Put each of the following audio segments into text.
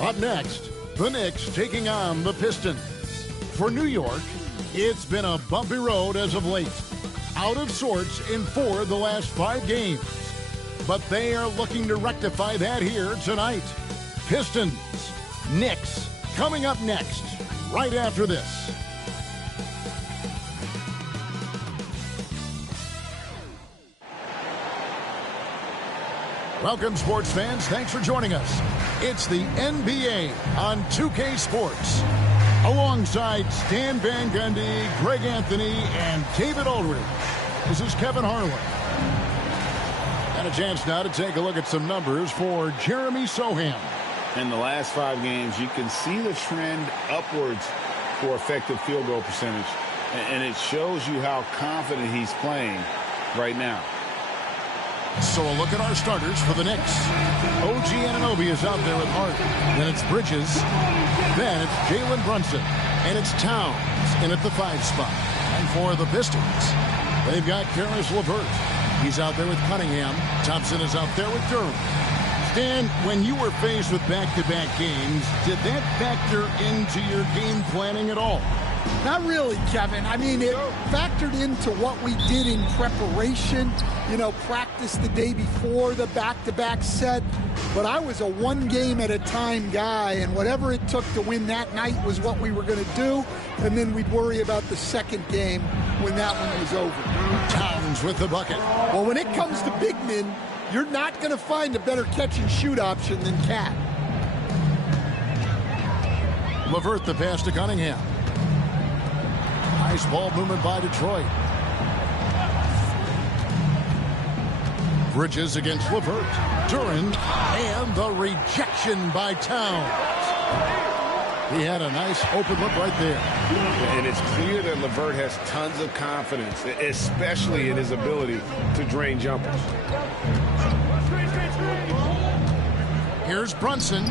Up next, the Knicks taking on the Pistons. For New York, it's been a bumpy road as of late. Out of sorts in 4 of the last 5 games. But they are looking to rectify that here tonight. Pistons, Knicks, coming up next, right after this. Welcome, sports fans. Thanks for joining us. It's the NBA on 2K Sports. Alongside Stan Van Gundy, Greg Anthony, and David Aldridge. This is Kevin Harlan. And a chance now to take a look at some numbers for Jeremy Sohan. In the last 5 games, you can see the trend upwards for effective field goal percentage. And it shows you how confident he's playing right now. So a look at our starters for the Knicks. OG Anunoby is out there with Hart. Then it's Bridges. Then it's Jalen Brunson. And it's Towns in at the 5 spot. And for the Pistons, they've got Karis LeVert. He's out there with Cunningham. Thompson is out there with Durham. Stan, when you were faced with back-to-back games, did that factor into your game planning at all? Not really, Kevin. I mean, it factored into what we did in preparation. You know, practice the day before the back-to-back set. But I was a one-game-at-a-time guy, and whatever it took to win that night was what we were going to do. And then we'd worry about the second game when that one was over. Towns with the bucket. Well, when it comes to big men, you're not going to find a better catch-and-shoot option than Cat. LeVert the pass to Cunningham. Nice ball movement by Detroit. Bridges against LeVert. Duran, and the rejection by Towns. He had a nice open look right there. And it's clear that LeVert has tons of confidence, especially in his ability to drain jumpers. Here's Brunson.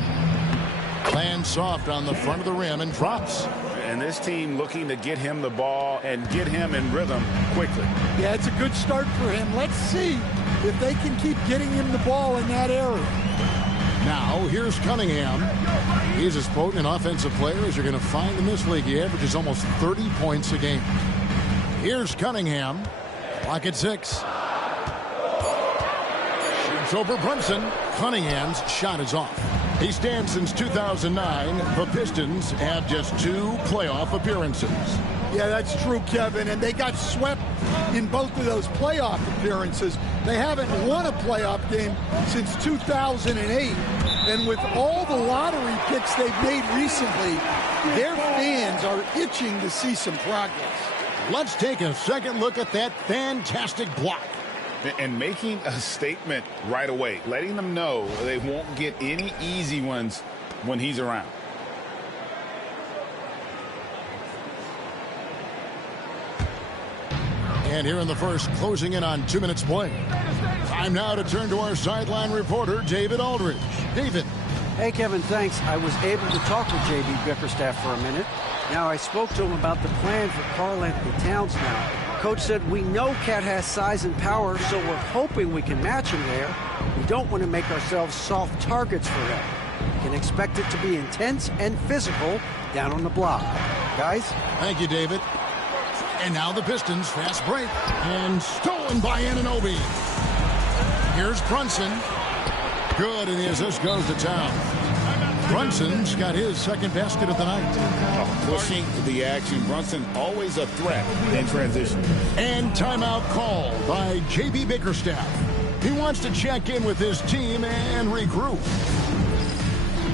Lands soft on the front of the rim and drops. And this team looking to get him the ball and get him in rhythm quickly. Yeah, it's a good start for him. Let's see if they can keep getting him the ball in that area. Now, here's Cunningham. He's as potent an offensive player as you're going to find in this league. He averages almost 30 points a game. Here's Cunningham. Clock at 6. Shoots over Brunson. Cunningham's shot is off. He stands since 2009. The Pistons have just 2 playoff appearances. Yeah, that's true, Kevin. And they got swept in both of those playoff appearances. They haven't won a playoff game since 2008. And with all the lottery picks they've made recently, their fans are itching to see some progress. Let's take a second look at that fantastic block. And making a statement right away, letting them know they won't get any easy ones when he's around. And here in the first, closing in on 2 minutes play. Time now to turn to our sideline reporter, David Aldridge. David. Hey, Kevin, thanks. I was able to talk with J.B. Bickerstaff for a minute. Now, I spoke to him about the plan for Karl-Anthony Towns now. Coach said, we know Cat has size and power, so we're hoping we can match him there. We don't want to make ourselves soft targets for him. You can expect it to be intense and physical down on the block. Guys? Thank you, David. And now the Pistons, fast break. And stolen by Anunoby. Here's Brunson. Good, and the assist goes to Towns. Brunson's got his second basket of the night. Pushing the action. Brunson always a threat in transition. And timeout called by J.B. Bickerstaff. He wants to check in with his team and regroup.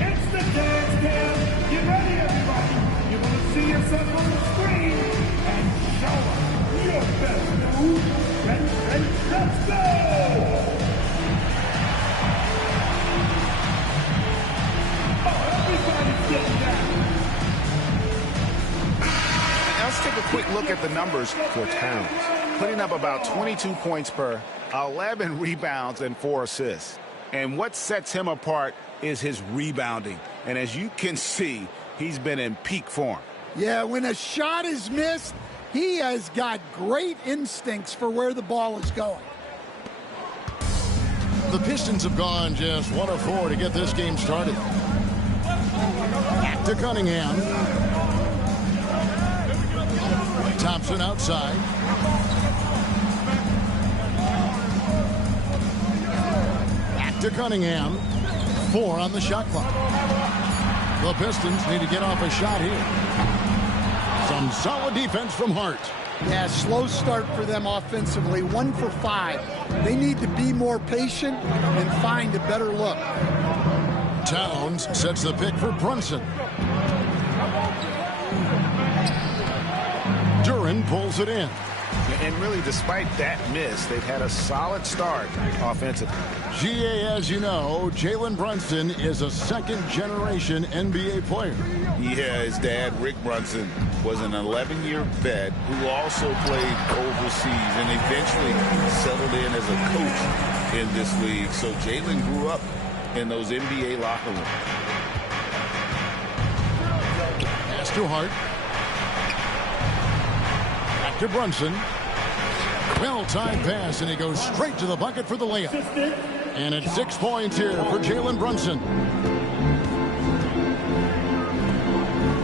It's the dance cam. Get ready, everybody. You want to see yourself on the screen and show us your best move. Ready, let's go! Let's take a quick look at the numbers for Towns. Putting up about 22 points per, 11 rebounds, and 4 assists. And what sets him apart is his rebounding. And as you can see, he's been in peak form. Yeah, when a shot is missed, he has got great instincts for where the ball is going. The Pistons have gone just 1 of 4 to get this game started. Back to Cunningham. Thompson outside. Back to Cunningham. 4 on the shot clock. The Pistons need to get off a shot here. Some solid defense from Hart. Yeah, slow start for them offensively. 1 for 5. They need to be more patient and find a better look. Towns sets the pick for Brunson. Duren pulls it in. And really, despite that miss, they've had a solid start offensively. GA, as you know, Jalen Brunson is a second-generation NBA player. Yeah, his dad, Rick Brunson, was an 11-year vet who also played overseas and eventually settled in as a coach in this league. So Jalen grew up in those NBA locker rooms. Pass to Hart. Back to Brunson. Well-timed pass, and he goes straight to the bucket for the layup. And it's 6 points here for Jalen Brunson.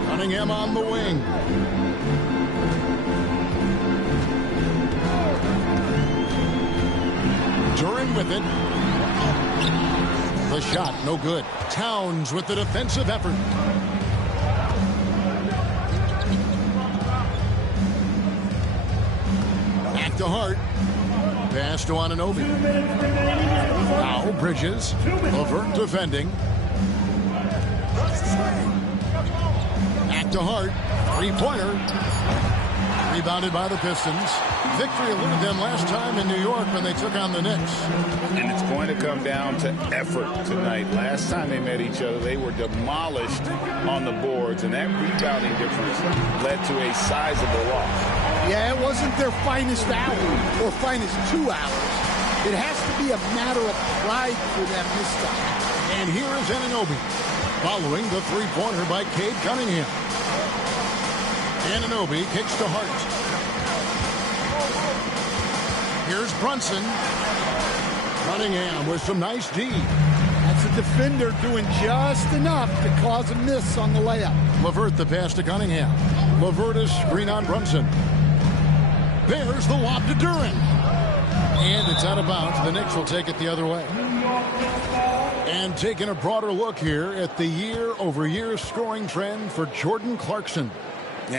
Cunningham on the wing. Duren with it. The shot, no good. Towns with the defensive effort. Back to Hart. Pass to Anunoby. Now Bridges. Levert defending. Back to Hart. 3-pointer. Rebounded by the Pistons. Victory eluded them last time in New York when they took on the Knicks. And it's going to come down to effort tonight. Last time they met each other, they were demolished on the boards, and that rebounding difference led to a sizable loss. Yeah, it wasn't their finest hour or finest 2 hours. It has to be a matter of pride for them this time. And here is Anunoby following the 3-pointer by Cade Cunningham. Anunoby kicks to Hart. Here's Brunson. Cunningham with some nice D. That's a defender doing just enough to cause a miss on the layup. Levert the pass to Cunningham. Levert is screen on Brunson. There's the lob to Duren. And it's out of bounds. The Knicks will take it the other way. And taking a broader look here at the year-over-year scoring trend for Jordan Clarkson.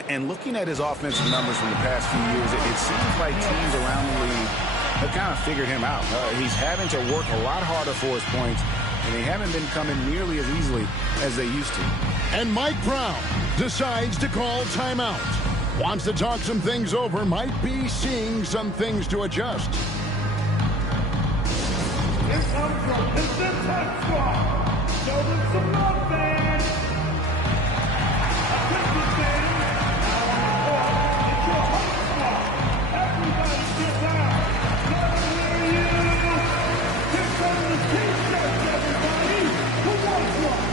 And looking at his offensive numbers from the past few years, it seems like teams around the league have kind of figured him out. He's having to work a lot harder for his points, and they haven't been coming nearly as easily as they used to. And Mike Brown decides to call timeout. Wants to talk some things over, might be seeing some things to adjust. Here comes the Pistons Hot Squad. Show them some love, fans. A Pistons fan. Now on the court, it's your Hot Squad. Everybody get down. Let me hear you. Here come the T-shirts, everybody. Who wants one?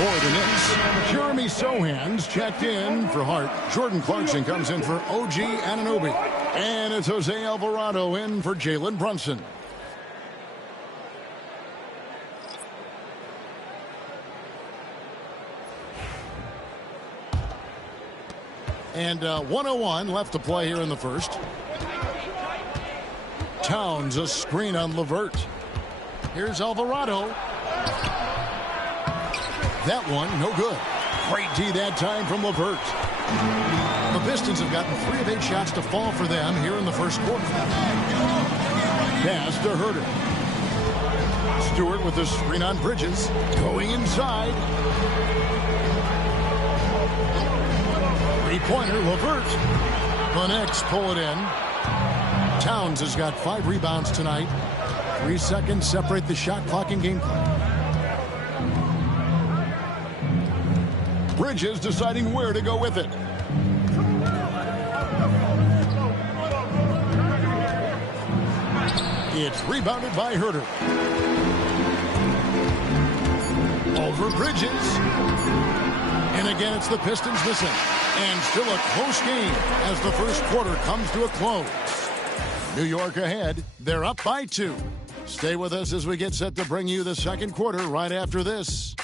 For the Knicks, Jeremy Sohan's checked in for Hart. Jordan Clarkson comes in for OG Anunoby. And it's Jose Alvarado in for Jalen Brunson. And 1:01 left to play here in the first. Towns a screen on Levert. Here's Alvarado. That one, no good. Great D that time from Levert. The Pistons have gotten 3 of 8 shots to fall for them here in the first quarter. Pass to Herter. Stewart with the screen on Bridges. Going inside. 3-pointer, Levert. The Knicks pull it in. Towns has got 5 rebounds tonight. 3 seconds separate the shot clock and game clock. Bridges deciding where to go with it. It's rebounded by Herter. Over Bridges. And again, it's the Pistons missing. And still a close game as the first quarter comes to a close. New York ahead. They're up by 2. Stay with us as we get set to bring you the second quarter right after this.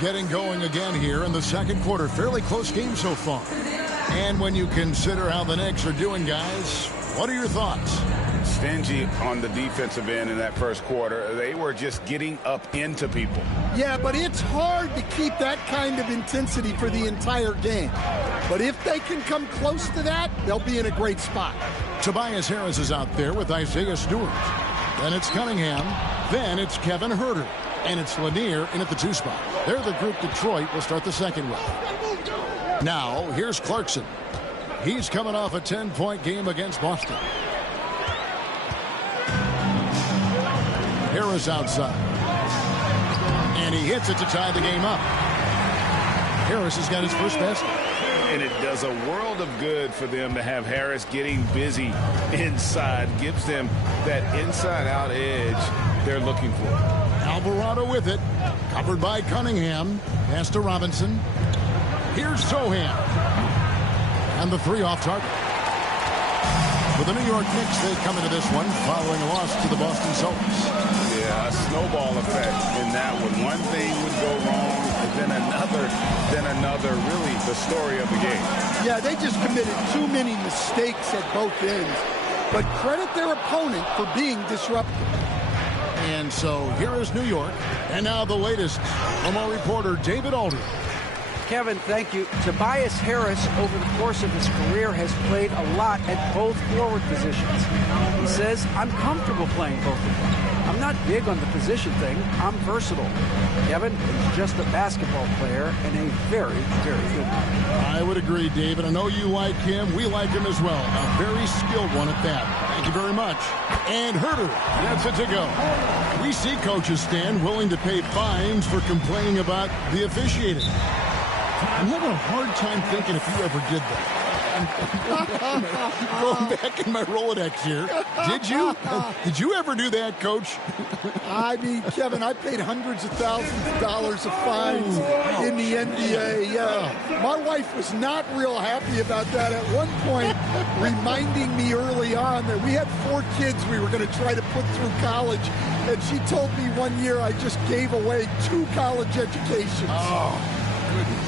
Getting going again here in the second quarter. Fairly close game so far. And when you consider how the Knicks are doing, guys, what are your thoughts? Stingy on the defensive end in that first quarter. They were just getting up into people. Yeah, but it's hard to keep that kind of intensity for the entire game. But if they can come close to that, they'll be in a great spot. Tobias Harris is out there with Isaiah Stewart. Then it's Cunningham. Then it's Kevin Huerter. And it's Lanier in at the 2 spot. They're the group Detroit will start the second with. Now, here's Clarkson. He's coming off a 10-point game against Boston. Harris outside. And he hits it to tie the game up. Harris has got his first basket. And it does a world of good for them to have Harris getting busy inside. Gives them that inside-out edge they're looking for. Alvarado with it. Covered by Cunningham. Pass to Robinson. Here's Sohan. And the 3 off target. For the New York Knicks, they come into this one following a loss to the Boston Celtics. Yeah, a snowball effect in that one. One thing would go wrong, then another. Really the story of the game. Yeah, they just committed too many mistakes at both ends. But credit their opponent for being disruptive. And so here is New York. And now the latest from our reporter, David Aldridge. Kevin, thank you. Tobias Harris, over the course of his career, has played a lot at both forward positions. He says, I'm comfortable playing both of them. I'm not big on the position thing. I'm versatile. Kevin is just a basketball player and a very, very good one. I would agree, David. I know you like him. We like him as well. A very skilled one at that. Thank you very much. And Huerter, that's it to go. We see coaches stand willing to pay fines for complaining about the officiating. I'm having a hard time thinking if you ever did that. I'm going back in my Rolodex here. Did you? Did you ever do that, Coach? I mean, Kevin, I paid hundreds of thousands of dollars of fines in the NBA. My wife was not real happy about that at one point, reminding me early on that we had 4 kids we were going to try to put through college. And she told me one year I just gave away 2 college educations. Oh, goodness.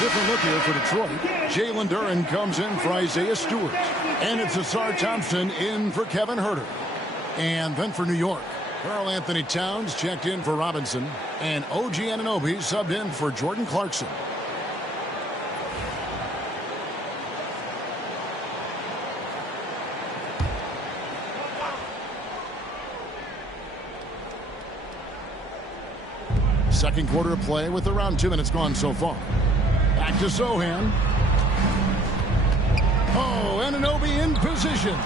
Different look here for Detroit. Jalen Duren comes in for Isaiah Stewart. And it's Asar Thompson in for Kevin Huerter. And then for New York, Karl Anthony Towns checked in for Robinson. And OG Anunoby subbed in for Jordan Clarkson. Second quarter of play with around 2 minutes gone so far. Back to Sohan. Oh, Anunoby in position.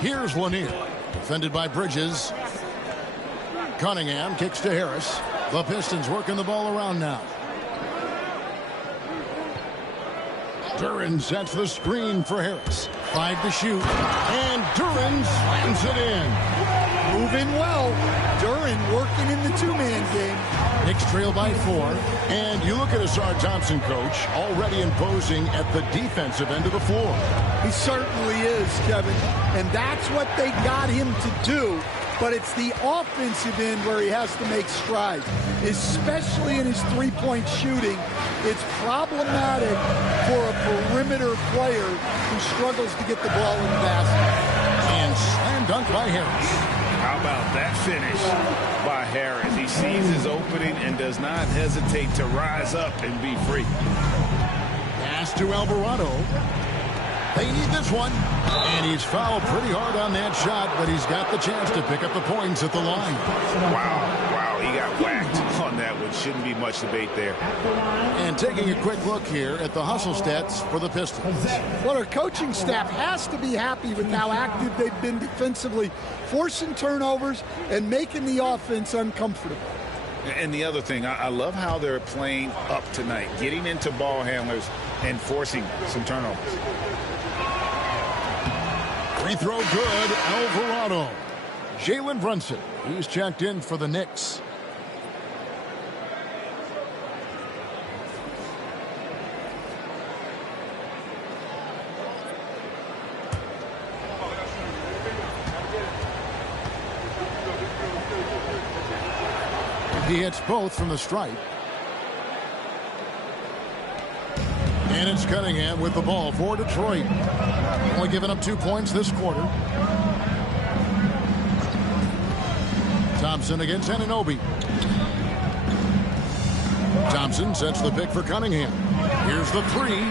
Here's Lanier. Defended by Bridges. Cunningham kicks to Harris. The Pistons working the ball around now. Duren sets the screen for Harris. 5 to shoot. And Duren slams it in. Moving well. Duran working in the two-man game. Knicks trail by 4. And you look at Asar Thompson, coach, already imposing at the defensive end of the floor. He certainly is, Kevin. And that's what they got him to do. But it's the offensive end where he has to make strides, especially in his three-point shooting. It's problematic for a perimeter player who struggles to get the ball in the basket. And slam dunk by Harris. How about that finish by Harris? He sees his opening and does not hesitate to rise up and be free. Pass to Alvarado. They need this one. And he's fouled pretty hard on that shot, but he's got the chance to pick up the points at the line. Wow, he got whacked on that one. Shouldn't be much debate there. And taking a quick look here at the hustle stats for the Pistons. Well, our coaching staff has to be happy with how active they've been defensively, forcing turnovers and making the offense uncomfortable. And the other thing, I love how they're playing up tonight, getting into ball handlers and forcing some turnovers. Free throw good, Alvarado. Jalen Brunson, he's checked in for the Knicks. He hits both from the stripe. And it's Cunningham with the ball for Detroit. Only giving up 2 points this quarter. Thompson against Anunoby. Thompson sets the pick for Cunningham. Here's the three.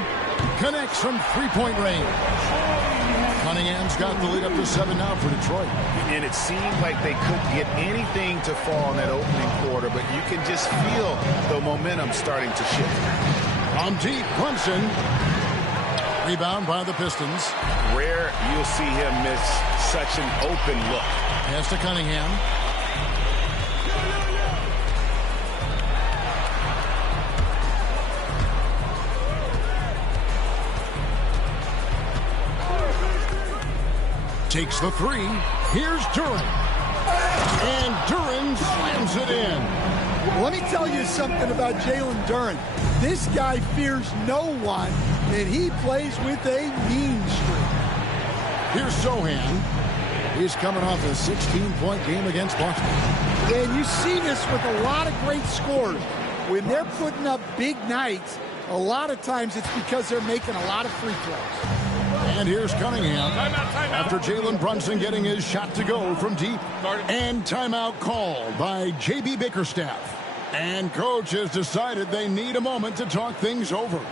Connects from three-point range. Cunningham's got the lead up to 7 now for Detroit. And it seemed like they couldn't get anything to fall in that opening quarter, but you can just feel the momentum starting to shift. On deep, Brunson. Rebound by the Pistons. Rare you'll see him miss such an open look. Pass to Cunningham. Takes the three. Here's Duran. And Duran slams it in. Let me tell you something about Jalen Duran. This guy fears no one, and he plays with a mean streak. Here's Sohan. He's coming off a 16-point game against Boston. And you see this with a lot of great scores. When they're putting up big nights, a lot of times it's because they're making a lot of free throws. And here's Cunningham after Jalen Brunson getting his shot to go from deep. And timeout called by J.B. Bickerstaff. And coach has decided they need a moment to talk things over.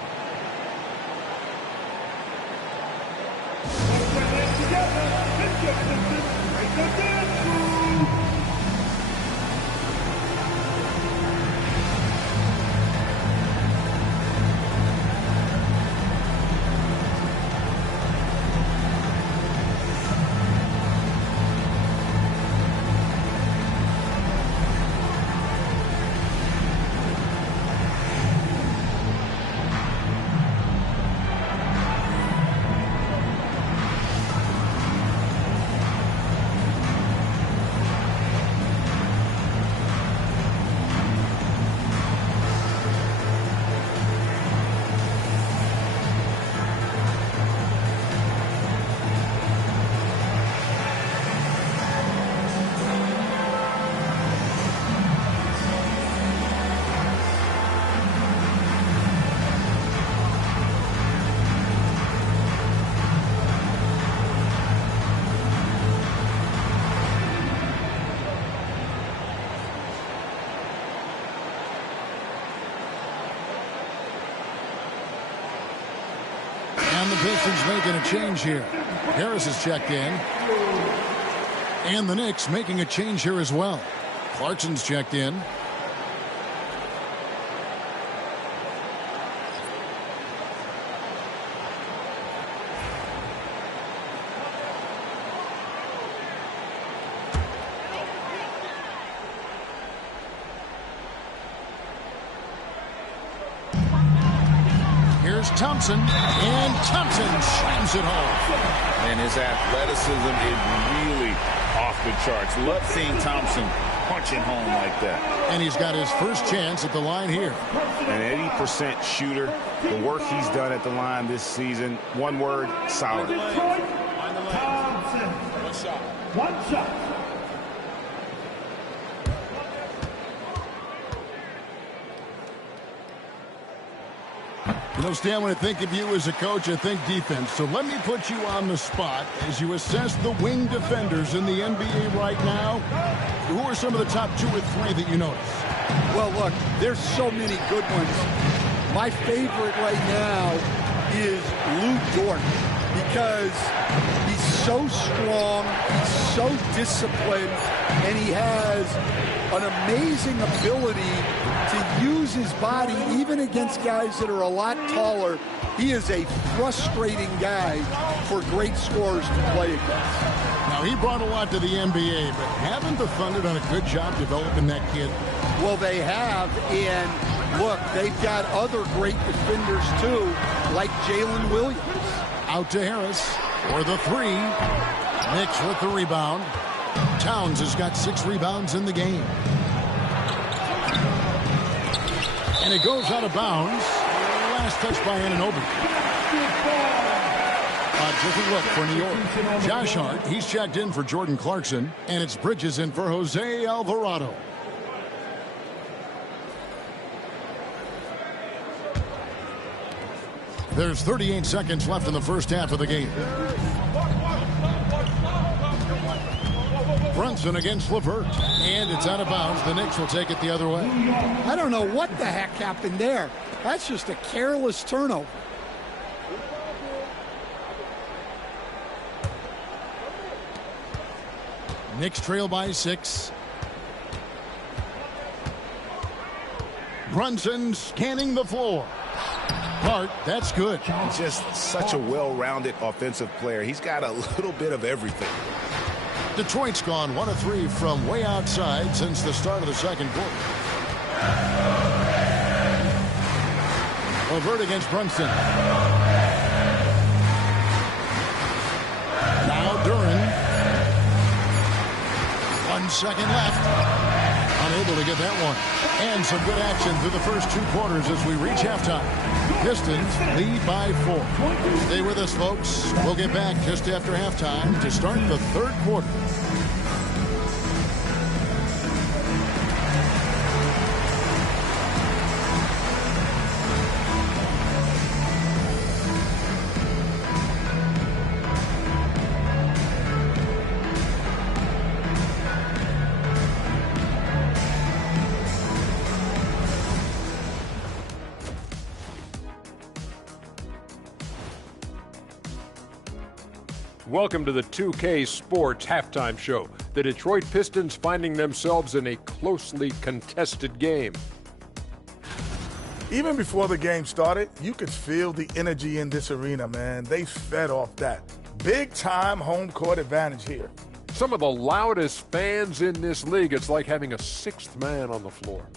And the Pistons making a change here. Harris is checked in. And the Knicks making a change here as well. Clarkson's checked in. Here's Thompson, and Thompson slams it home. And his athleticism is really off off the charts. Love seeing Thompson punching home like that. And he's got his first chance at the line here. An 80% shooter. The work he's done at the line this season, one word, solid. Thompson. One shot. You know, Stan, when I think of you as a coach, I think defense. So let me put you on the spot as you assess the wing defenders in the NBA right now. Who are some of the top 2 or 3 that you notice? Well, look, there's so many good ones. My favorite right now is Lou Dort because he's so strong, he's so disciplined, and he has an amazing ability to use his body even against guys that are a lot taller. He is a frustrating guy for great scorers to play against. Now, he brought a lot to the NBA, but haven't the Thunder done a good job developing that kid? Well, they have, and look, they've got other great defenders too, like Jalen Williams. Out to Harris for the 3. Knicks with the rebound. Towns has got 6 rebounds in the game. And it goes out of bounds. Last touch by Anunoby. A different look for New York. Josh Hart, he's checked in for Jordan Clarkson. And it's Bridges in for Jose Alvarado. There's 38 seconds left in the first half of the game. Brunson against LeVert, and it's out of bounds. The Knicks will take it the other way. I don't know what the heck happened there. That's just a careless turnover. Knicks trail by 6. Brunson scanning the floor. Hart, that's good. Just such a well-rounded offensive player. He's got a little bit of everything. Detroit's gone 1 of 3 from way outside since the start of the second quarter. LeVert against Brunson. Now Duran. 1 second left. Unable to get that one. And some good action through the first 2 quarters as we reach halftime. Pistons lead by 4. Stay with us, folks. We'll get back just after halftime to start the 3rd quarter. Welcome to the 2K Sports Halftime Show. The Detroit Pistons finding themselves in a closely contested game. Even before the game started, you could feel the energy in this arena, man. They fed off that. Big-time home court advantage here. Some of the loudest fans in this league. It's like having a 6th man on the floor.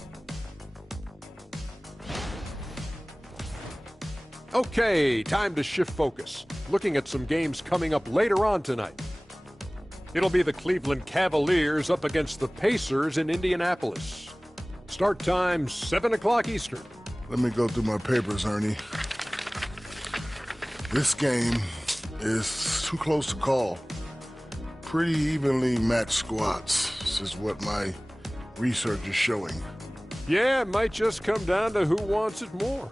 Okay, time to shift focus. Looking at some games coming up later on tonight. It'll be the Cleveland Cavaliers up against the Pacers in Indianapolis. Start time 7 o'clock Eastern. Let me go through my papers, Ernie. This game is too close to call. Pretty evenly matched squads. This is what my research is showing. Yeah, it might just come down to who wants it more.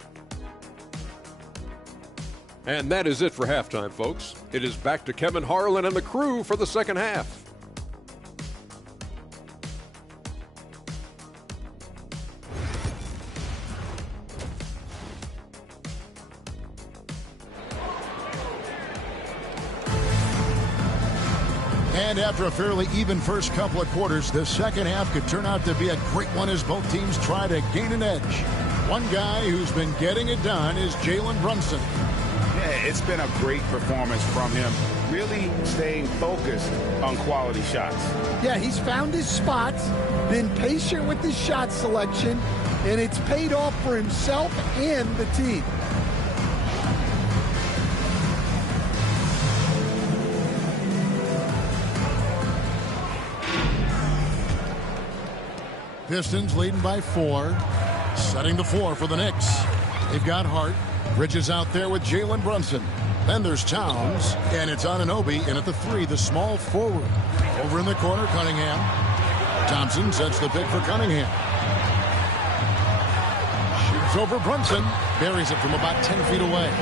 And that is it for halftime, folks. It is back to Kevin Harlan and the crew for the second half. And after a fairly even first couple of quarters, the second half could turn out to be a great one as both teams try to gain an edge. One guy who's been getting it done is Jalen Brunson. Yeah, it's been a great performance from him. Really staying focused on quality shots. Yeah, he's found his spots, been patient with his shot selection, and it's paid off for himself and the team. Pistons leading by 4. Setting the floor for the Knicks. They've got Hart. Bridges out there with Jalen Brunson. Then there's Towns. And it's Anunoby in at the 3, the small forward. Over in the corner, Cunningham. Thompson sets the pick for Cunningham. Shoots over Brunson. Buries it from about 10 feet away.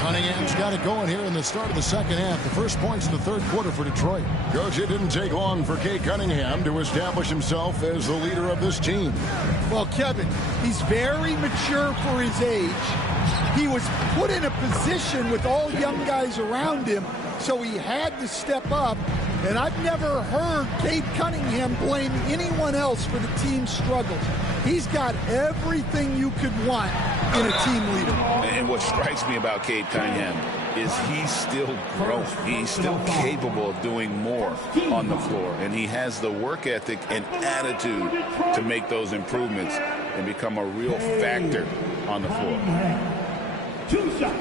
Cunningham's got it going here in the start of the second half. The first points in the third quarter for Detroit. Coach, it didn't take long for Cade Cunningham to establish himself as the leader of this team. Well, Kevin, he's very mature for his age. He was put in a position with all young guys around him, so he had to step up. And I've never heard Cade Cunningham blame anyone else for the team's struggles. He's got everything you could want in a team leader. And what strikes me about Cade Cunningham is he's still growing. He's still capable of doing more on the floor. And he has the work ethic and attitude to make those improvements and become a real factor on the floor. 2 shots.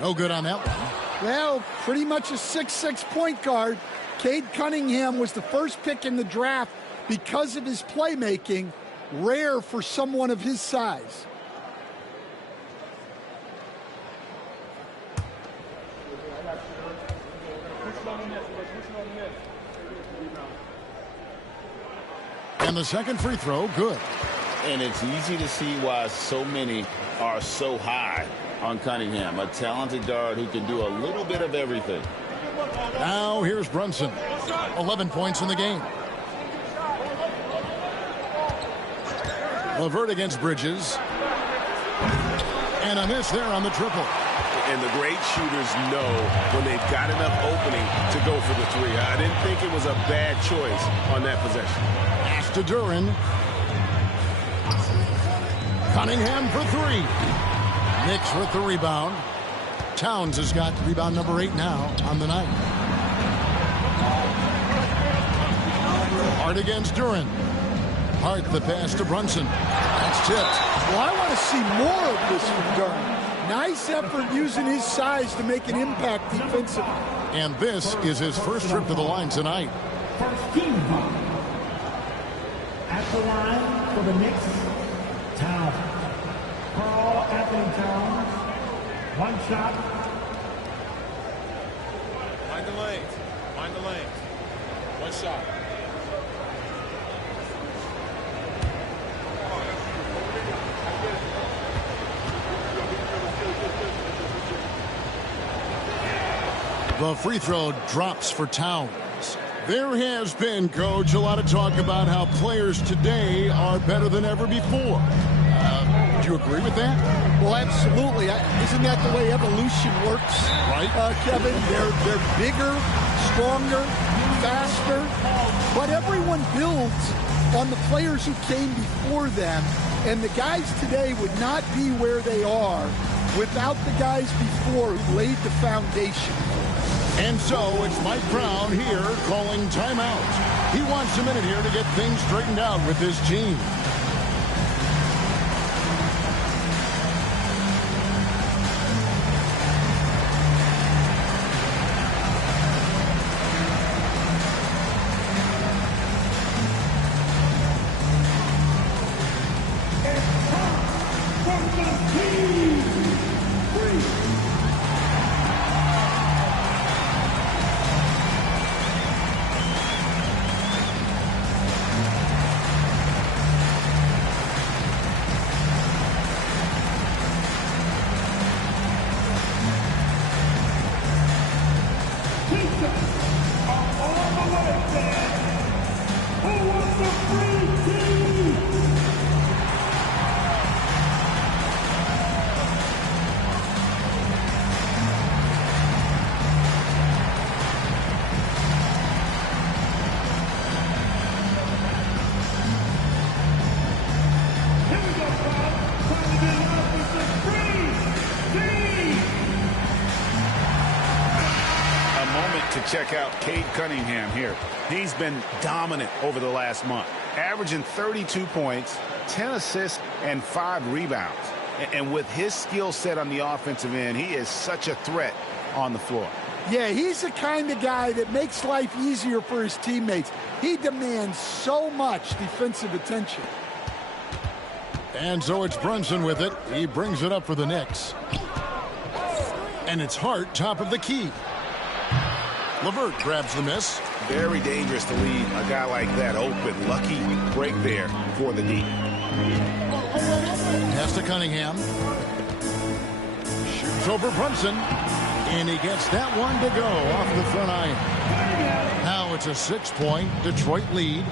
No good on that one. Well, pretty much a 6'6" point guard. Cade Cunningham was the first pick in the draft because of his playmaking, rare for someone of his size. And the second free throw, good. And it's easy to see why so many are so high on Cunningham, a talented guard who can do a little bit of everything. Now here's Brunson. 11 points in the game. LeVert against Bridges. And a miss there on the triple. And the great shooters know when they've got enough opening to go for the 3. I didn't think it was a bad choice on that possession. Pass to Duren. Cunningham for 3. Knicks with the rebound. Towns has got rebound number 8 now on the night. Hart against Duren. Hart the pass to Brunson. That's tipped. Well, I want to see more of this from Duren. Nice effort using his size to make an impact defensively. And this is his first trip to the line tonight. First team foul. At the line for the Knicks, Towns. Carl Anthony Towns. 1 shot. Mind the lanes. Mind the lanes. 1 shot. The free throw drops for Towns. There has been, Coach, a lot of talk about how players today are better than ever before. Do you agree with that? Well, absolutely. Isn't that the way evolution works? Right. Kevin, they're bigger, stronger, faster. But everyone builds on the players who came before them. And the guys today would not be where they are without the guys before who laid the foundation. And so it's Mike Brown here calling timeout. He wants a minute here to get things straightened out with his team. check out Cade Cunningham here. He's been dominant over the last month, averaging 32 points, 10 assists, and 5 rebounds. And with his skill set on the offensive end, he is such a threat on the floor. Yeah, he's the kind of guy that makes life easier for his teammates. He demands so much defensive attention. And so it's Brunson with it. He brings it up for the Knicks. And it's Hart, top of the key. LeVert grabs the miss. Very dangerous to leave a guy like that open. Lucky break there for the D. Pass to Cunningham. Shoots over Brunson. And he gets that one to go off the front iron. Now it's a 6-point Detroit lead.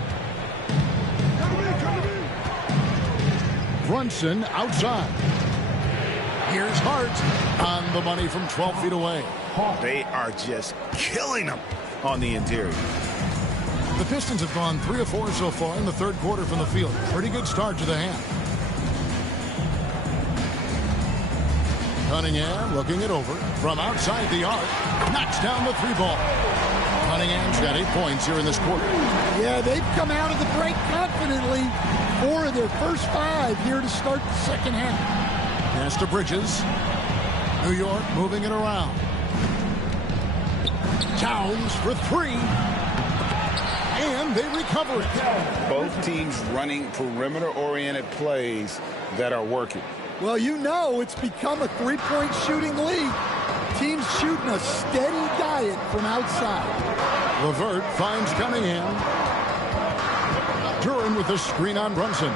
Brunson outside. Here's Hart on the money from 12 feet away. They are just killing them on the interior. The Pistons have gone 3 of 4 so far in the third quarter from the field. Pretty good start to the half. Cunningham looking it over from outside the arc. Knocks down the 3-ball. Cunningham's got 8 points here in this quarter. Yeah, they've come out of the break confidently. 4 of their first 5 here to start the second half. Pass to Bridges. New York moving it around. Towns for 3. And they recover it. Both teams running perimeter-oriented plays that are working. Well, you know it's become a 3-point shooting league. Teams shooting a steady diet from outside. LeVert finds Cunningham. Duran with the screen on Brunson.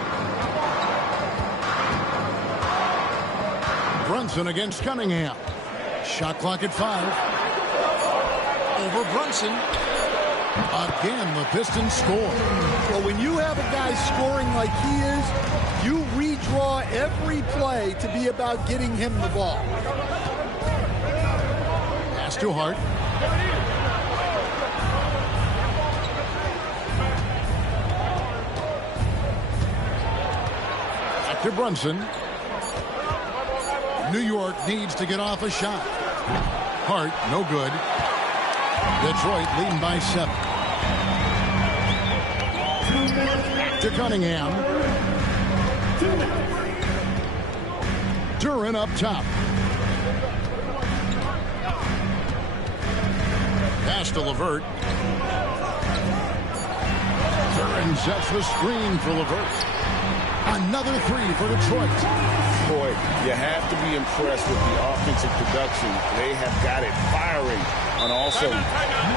Brunson against Cunningham. Shot clock at 5. Over Brunson. Again, the Pistons score. Well, when you have a guy scoring like he is, you redraw every play to be about getting him the ball. Pass to Hart. Back to Brunson. New York needs to get off a shot. Hart, no good. Detroit leading by 7. Back to Cunningham. Duran up top. Pass to LeVert. Duran sets the screen for LeVert. Another 3 for Detroit. Boy, you have to be impressed with the offensive production. They have got it firing on all cylinders.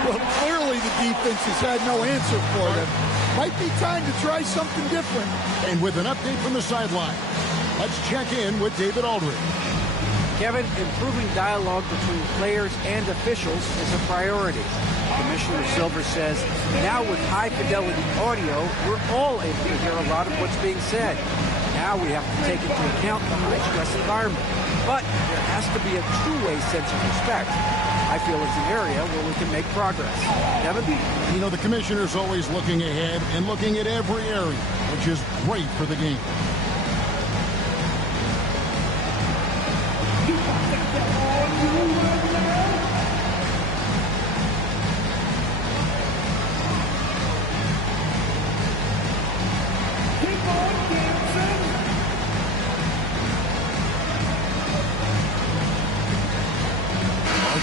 Well, clearly the defense has had no answer for them. Might be time to try something different. And with an update from the sideline, let's check in with David Aldridge. Kevin, improving dialogue between players and officials is a priority. Commissioner Silver says, now with high-fidelity audio, we're all able to hear a lot of what's being said. Now we have to take into account the high-stress environment. But there has to be a two-way sense of respect. I feel it's an area where we can make progress. Kevin? You know, the commissioner's always looking ahead and looking at every area, which is great for the game.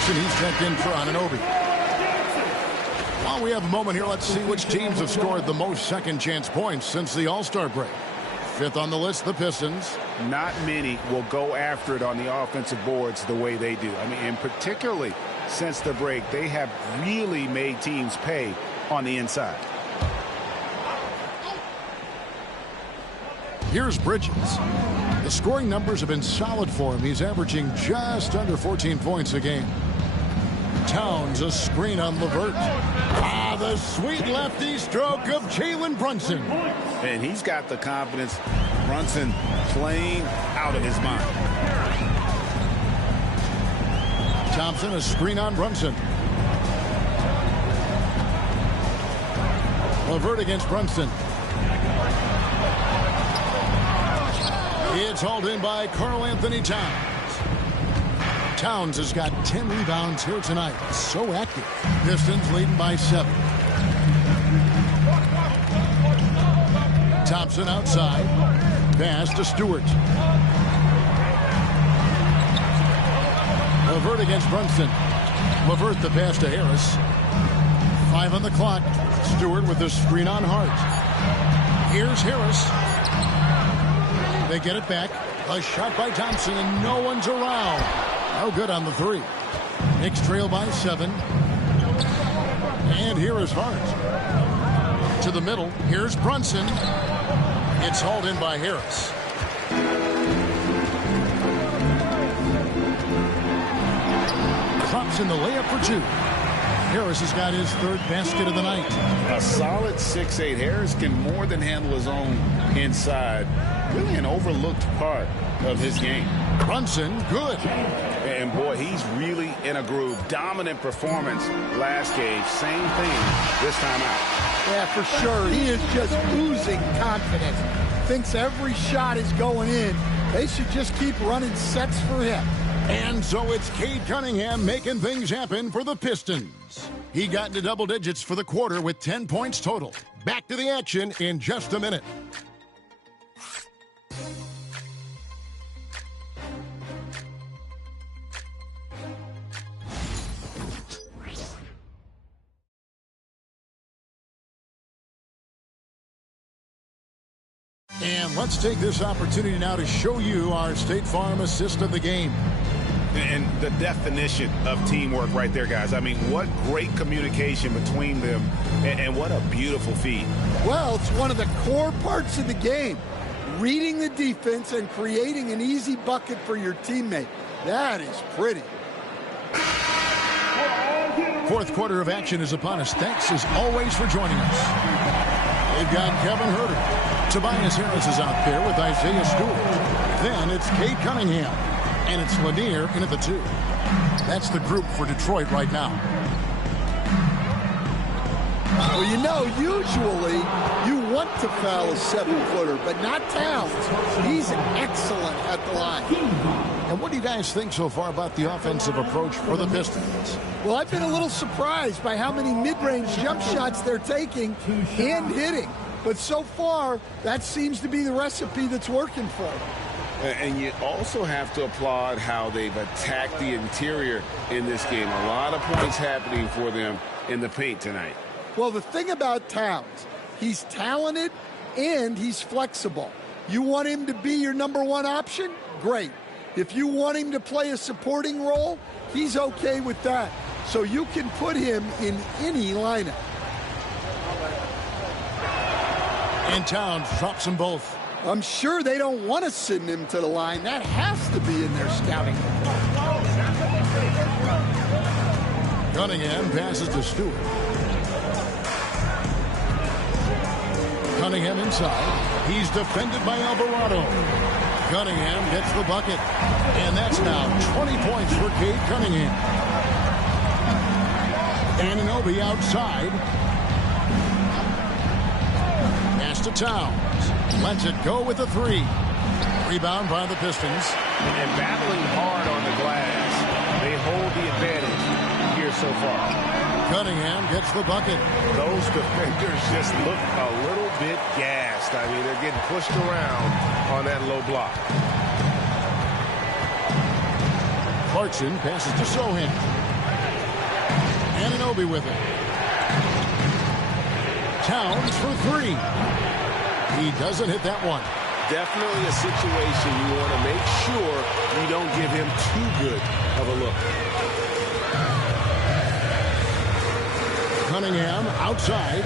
And he's checked in for Anunoby. While we have a moment here, let's see which teams have scored the most second-chance points since the All-Star break. 5th on the list, the Pistons. Not many will go after it on the offensive boards the way they do. I mean, and particularly since the break, they have really made teams pay on the inside. Here's Bridges. The scoring numbers have been solid for him. He's averaging just under 14 points a game. Towns, a screen on LeVert. Ah, the sweet lefty stroke of Jalen Brunson. And he's got the confidence. Brunson playing out of his mind. Thompson, a screen on Brunson. LeVert against Brunson. It's hauled in by Karl Anthony Towns. Towns has got 10 rebounds here tonight. So active. Pistons leading by 7. Thompson outside. Pass to Stewart. LeVert against Brunson. LeVert the pass to Harris. 5 on the clock. Stewart with the screen on Hart. Here's Harris. They get it back. A shot by Thompson, and no one's around. No good on the 3. Knicks trail by 7. And here is Hart. To the middle. Here's Brunson. It's hauled in by Harris. Drops in the layup for 2. Harris has got his 3rd basket of the night. A solid 6'8". Harris can more than handle his own inside. Really an overlooked part of his game. Brunson, good. And boy, he's really in a groove. Dominant performance last game. Same thing this time out. Yeah, for sure. He is just oozing confidence. Thinks every shot is going in. They should just keep running sets for him. And so it's Cade Cunningham making things happen for the Pistons. He got into double digits for the quarter with 10 points total. Back to the action in just a minute. And let's take this opportunity now to show you our State Farm assist of the game. And the definition of teamwork right there, guys. I mean, what great communication between them, and what a beautiful feed. Well, it's one of the core parts of the game. Reading the defense and creating an easy bucket for your teammate. That is pretty. 4th quarter of action is upon us. Thanks, as always, for joining us. They've got Kevin Huerter. Tobias Harris is out there with Isaiah Stewart. Then it's Cade Cunningham. And it's Lanier in at the 2. That's the group for Detroit right now. Well, you know, usually you want to foul a 7-footer, but not Towns. He's excellent at the line. And what do you guys think so far about the offensive approach for the Pistons? Well, I've been a little surprised by how many mid-range jump shots they're taking and hitting. But so far, that seems to be the recipe that's working for them. And you also have to applaud how they've attacked the interior in this game. A lot of points happening for them in the paint tonight. Well, the thing about Towns, he's talented and he's flexible. You want him to be your #1 option? Great. If you want him to play a supporting role, he's okay with that. So you can put him in any lineup. And Towns drops them both. I'm sure they don't want to send him to the line. That has to be in their scouting. Cunningham passes to Stewart. Cunningham inside. He's defended by Alvarado. Cunningham gets the bucket. And that's now 20 points for Cade Cunningham. Anunoby outside. Pass to Towns. Lets it go with a 3. Rebound by the Pistons. And battling hard on the glass. They hold the advantage here so far. Cunningham gets the bucket. Those defenders just look a little bit gassed. I mean, they're getting pushed around on that low block. Clarkson passes to Sohan. Anunoby with it. Towns for 3. He doesn't hit that one. Definitely a situation you want to make sure you don't give him too good of a look. Cunningham outside.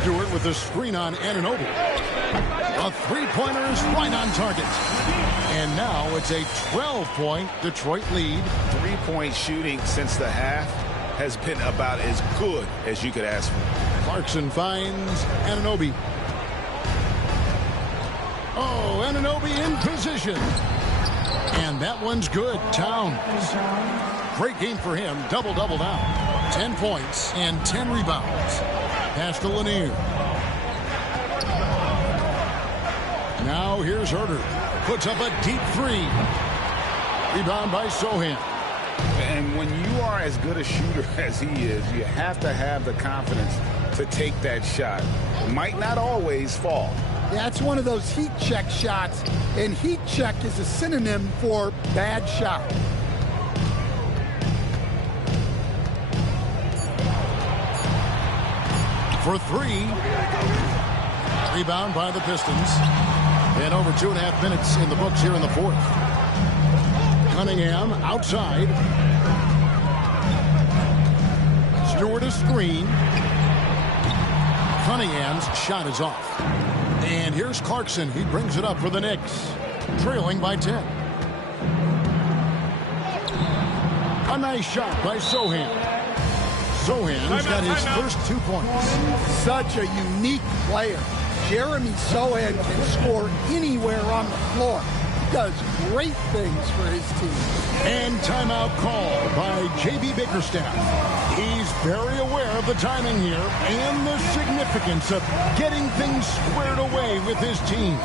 Stewart with the screen on Anunoby. A 3-pointer is right on target. And now it's a 12-point Detroit lead. 3-point shooting since the half has been about as good as you could ask for. Clarkson finds Anunoby. Oh, Anunoby in position. And that one's good. Towns. Great game for him. Double-double now. 10 points and 10 rebounds. Pass to Lanier. Now here's Huerter. puts up a deep three. Rebound by Sohan. And when you are as good a shooter as he is, you have to have the confidence to take that shot. It might not always fall. Yeah, it's one of those heat check shots, and heat check is a synonym for bad shot. For three. Rebound by the Pistons. And over 2.5 minutes in the books here in the fourth. Cunningham outside. Stewart a screen. Cunningham's shot is off. And here's Clarkson. He brings it up for the Knicks. Trailing by 10. A nice shot by Sohan. Sohan's got his first 2 points. Such a unique player. Jeremy Sohan can score anywhere on the floor. He does great things for his team. And timeout call by J.B. Bickerstaff. He's very aware of the timing here and the significance of getting things squared away with his team.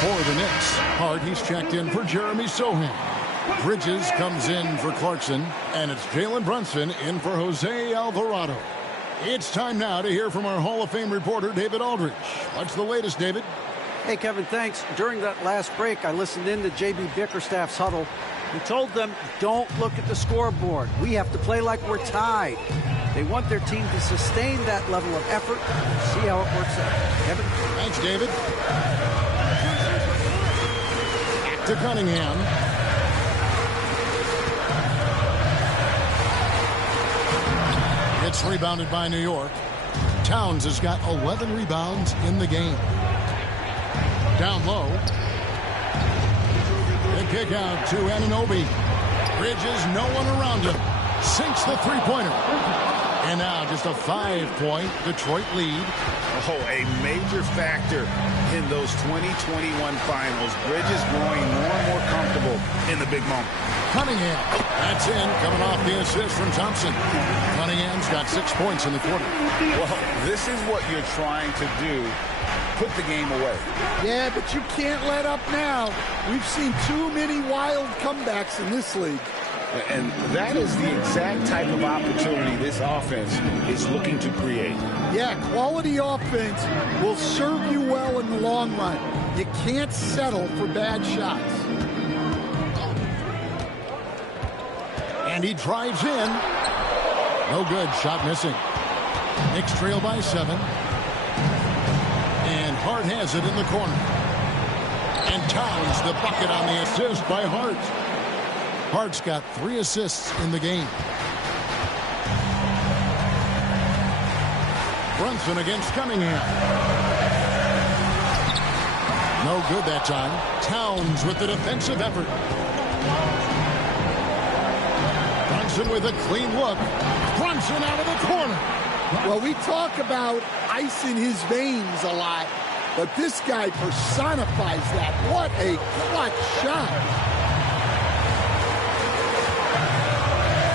For the Knicks, Hart, he's checked in for Jeremy Sohan. Bridges comes in for Clarkson, and it's Jalen Brunson in for Jose Alvarado. It's time now to hear from our Hall of Fame reporter, David Aldridge. What's the latest, David? Hey, Kevin, thanks. During that last break, I listened in to J.B. Bickerstaff's huddle. He told them, don't look at the scoreboard. We have to play like we're tied. They want their team to sustain that level of effort. See how it works out. Kevin? Thanks, David. Back to Cunningham. It's rebounded by New York. Towns has got 11 rebounds in the game. Down low. The kick out to Anunoby. Bridges, no one around him. Sinks the three-pointer. And now just a 5-point Detroit lead. Oh, a major factor in those 2021 finals. Bridges growing more and more comfortable in the big moment. Cunningham, that's in, coming off the assist from Thompson. Cunningham's got 6 points in the quarter. Well, this is what you're trying to do. Put the game away. Yeah, but you can't let up now. We've seen too many wild comebacks in this league. And that is the exact type of opportunity this offense is looking to create. Yeah, quality offense will serve you well in the long run. You can't settle for bad shots. And he drives in. No good. Shot missing. Knicks trail by 7. And Hart has it in the corner. And Towns the bucket on the assist by Hart. Hart's got 3 assists in the game. Brunson against Cunningham. No good that time. Towns with the defensive effort. Brunson with a clean look. Brunson out of the corner. Well, we talk about ice in his veins a lot, but this guy personifies that. What a clutch shot.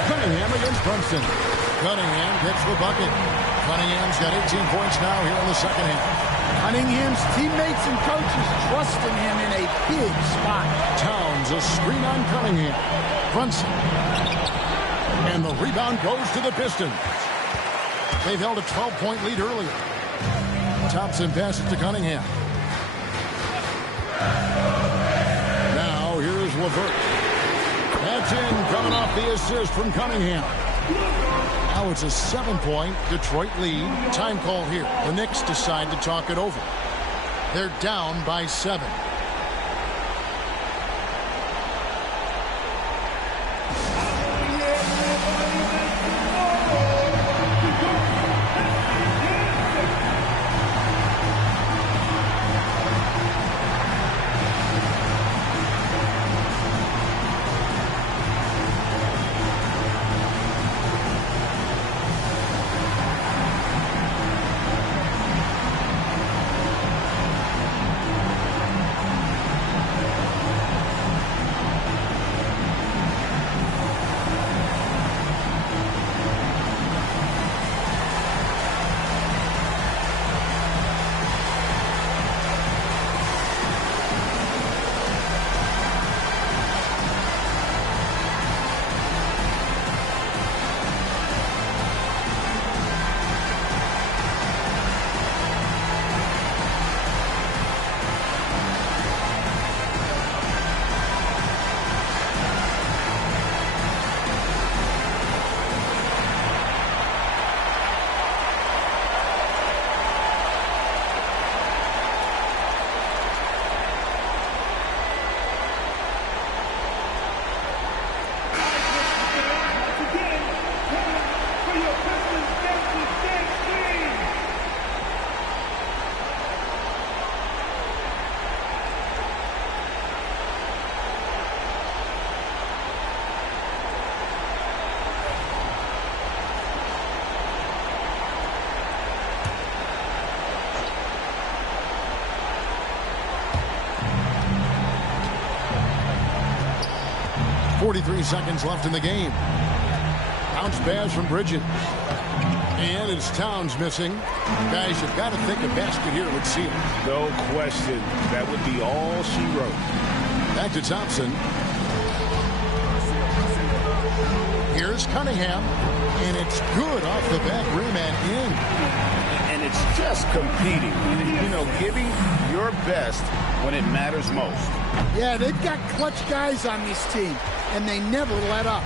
Cunningham against Brunson. Cunningham gets the bucket. Cunningham's got 18 points now here in the second half. Cunningham's teammates and coaches trusting him in a big spot. Towns a screen on Cunningham. Brunson. And the rebound goes to the Pistons. They've held a 12-point lead earlier. Thompson passes to Cunningham. Now here's LeVert. That's in, coming off the assist from Cunningham. Now it's a 7-point Detroit lead. Time call here. The Knicks decide to talk it over. They're down by 7. .43 seconds left in the game. Bounce pass from Bridges. And it's Towns missing. Guys, you've got to think a basket here would seal it. No question. That would be all she wrote. Back to Thompson. Here's Cunningham. And it's good off the back rim and in. And it's just competing. You know, giving your best when it matters most. Yeah, they've got clutch guys on this team, and they never let up.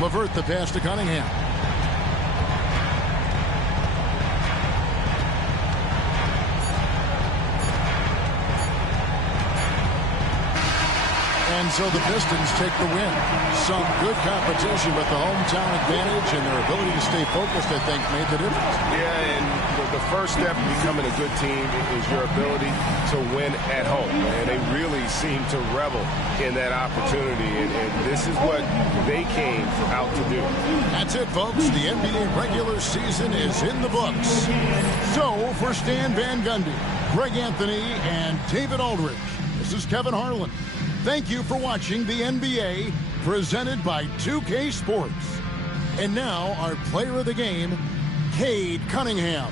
LeVert the pass to Cunningham. And so the Pistons take the win. Some good competition, but the hometown advantage and their ability to stay focused, I think, made the difference. Yeah, and the first step in becoming a good team is your ability to win at home. And they really seem to revel in that opportunity. And this is what they came out to do. That's it, folks. The NBA regular season is in the books. So, for Stan Van Gundy, Greg Anthony, and David Aldridge, this is Kevin Harlan. Thank you for watching the NBA, presented by 2K Sports. And now, our player of the game, Cade Cunningham.